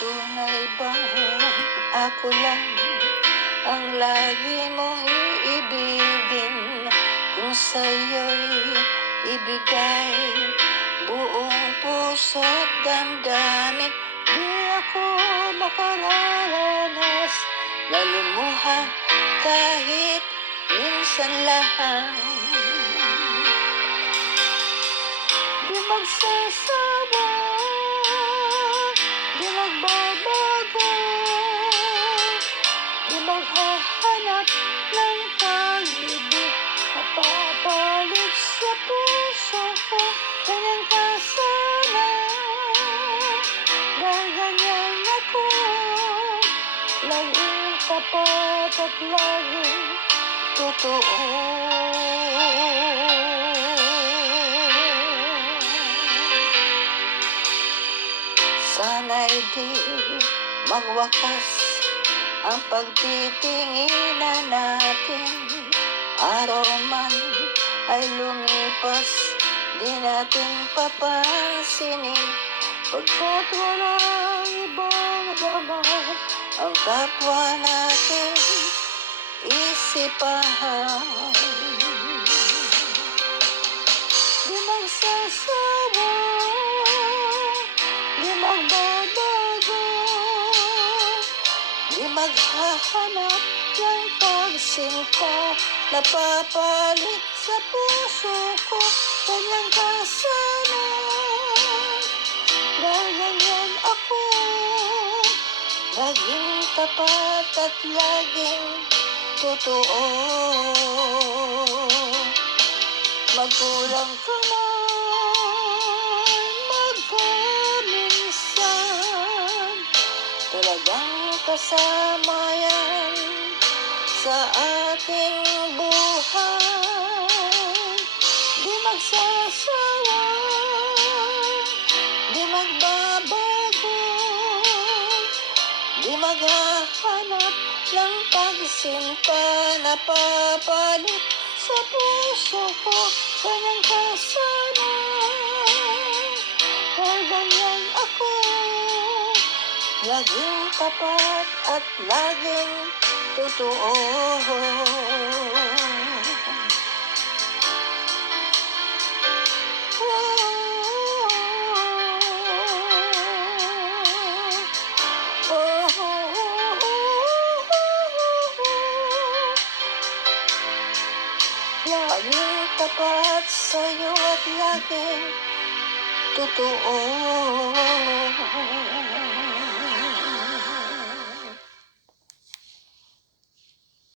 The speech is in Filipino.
Tunay bang ako lang ang lagi mong iibigin? Kung sa'yo'y ibigay buong puso't damdamin, di ako makararanas na lumuha kahit minsan lang. Di magsasawa, di magbabago, di maghahanap ng pag-ibig na papalit sa puso ko. Ganyan ka sana, dahil ganyan ako, laging tapat at laging totoo. Sana'y di magwakas ang pagtitinginan natin. Araw man ay lumipas, di natin papansinin, pagkat walang ibang laman ang kapwa natin isipahan. Di magsasawa, di magbabago, di maghahanap ng pagsinta na papalit sa puso ko. Ganyan ka sana, dahil ganyan ako, laging tapat at laging totoo. Magkulang ka man magkaminsan, talagang kasama yan sa ating buhay. Di magsasawa, di magbabago, di maghahanap ng pagsinta na papalit sa puso ko. Ganyan ka sana, dahil ganyan ako, laging tapat at laging totoo. Laging tapat sa'yo at laging totoo.